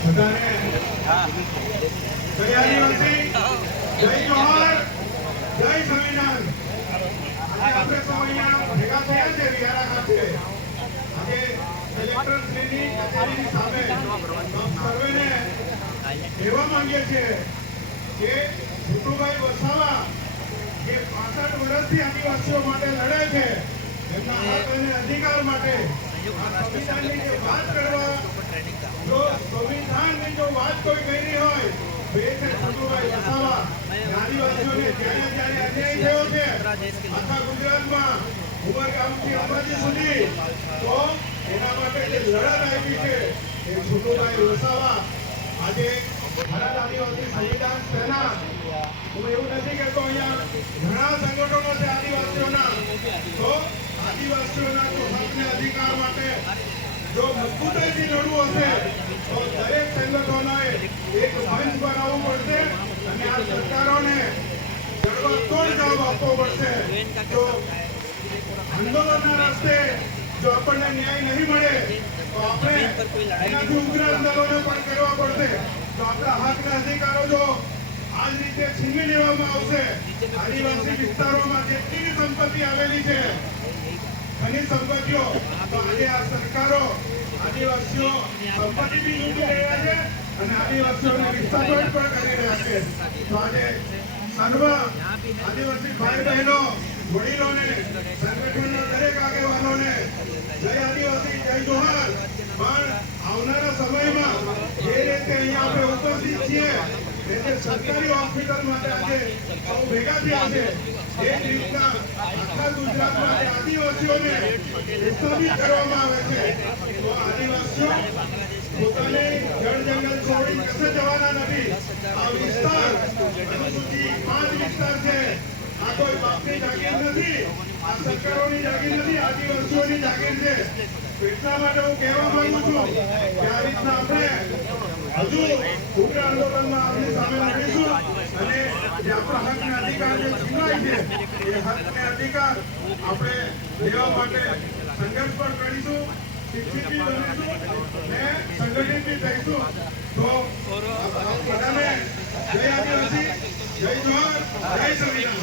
બધાને જય આદિવાસી, જય જોહર, જય સંવિધાન। આજે આપણે સૌ અહીંયા ભેગા થયા છે વિહારા ખાતે। આજે કલેક્ટર શ્રીની કચેરીની સામે સર્વેને કહેવા માંગીએ છીએ કે ભૂટુભાઈ વસાવા જે 65 વર્ષથી આદિવાસીઓ માટે લડે છે, એમના હક અને અધિકાર માટે આ સંવિધાનની જે વાત કરવા, જો સંવિધાનની જો વાત કોઈ કરી હોય તો એ છે ભૂટુભાઈ વસાવા। આદિવાસીઓને જ્યારે જ્યારે અન્યાય થયો છે આખા ગુજરાતમાં ઉમરગામથી અંબાજી સુધી, તો એના માટે જે લડત આપી છે એ ભૂટુભાઈ વસાવા। આજે ભારત આદિવાસી સંવિધાન સેના, હું એવું નથી કહેતો, અહીંયા ઘણા સંગઠનો છે આદિવાસીઓના, તો આદિવાસીઓના જો હકને અધિકાર માટે જો મજબૂતાઈથી લડવું હશે તો દરેક સંગઠનોએ એક મંચ બનાવવું પડશે અને આ સરકારોને જડબાતોડ જવાબ આપવો પડશે। જો આંદોલનના રસ્તે જો આપણને ન્યાય નહીં મળે તો આપણે એનાથી ઉગ્ર આંદોલનો પણ કરવા પડશે। તો આપણા હકના અધિકારો જો આ રીતે છીનવી લેવામાં આવશે, આદિવાસી વિસ્તારોમાં જેટલી સંપત્તિ આવેલી છે, ખનિજ સંપત્તિઓ, તો આજે આ સરકારો આદિવાસીઓ સંપત્તિ બી લૂંટી રહ્યા છે અને આદિવાસીઓને વિસ્થાપિત પણ કરી રહ્યા છે। તો આજે સર્વ આદિવાસી ભાઈ બહેનો, વડીલોને, સંગઠનના દરેક આગેવાનોને જય આદિવાસી, જય જોહર। પણ આવનારા સમયમાં જે રીતે અહીંયા આપણે ઉપસ્થિત છીએ, એટલે સરકારી હોસ્પિટલ માટે આજે સૌ ભેગા થયા છે, એ જ રીતના આખા ગુજરાતમાં જે આદિવાસીઓને વિસ્થાપિત કરવામાં આવે છે, તો આદિવાસીઓ પોતાને જળ જંગલ છોડી કશે જવાના નથી। આ વિસ્તાર અનુસૂચિત 5 વિસ્તાર છે, આ કોઈ બાપની જાગીર નથી, આ સરકારોની જાગીર નથી, આદિવાસીઓની જાગીર છે। એટલા માટે હું કહેવા માંગુ છું કે આ રીતના આપણે હજુ ઉગ્ર આંદોલનમાં આપણી સામે લડીશું અને જે આપણા હકના અધિકાર જે છીનવાય છે એ હકને અધિકાર આપણે લેવા માટે સંઘર્ષ પણ કરીશું, શિક્ષિત બી બનીશું અને સંગઠિત બી થઈશું। તો બધાને જય આદિવાસી, જય જોહર, જય સંવિધાન।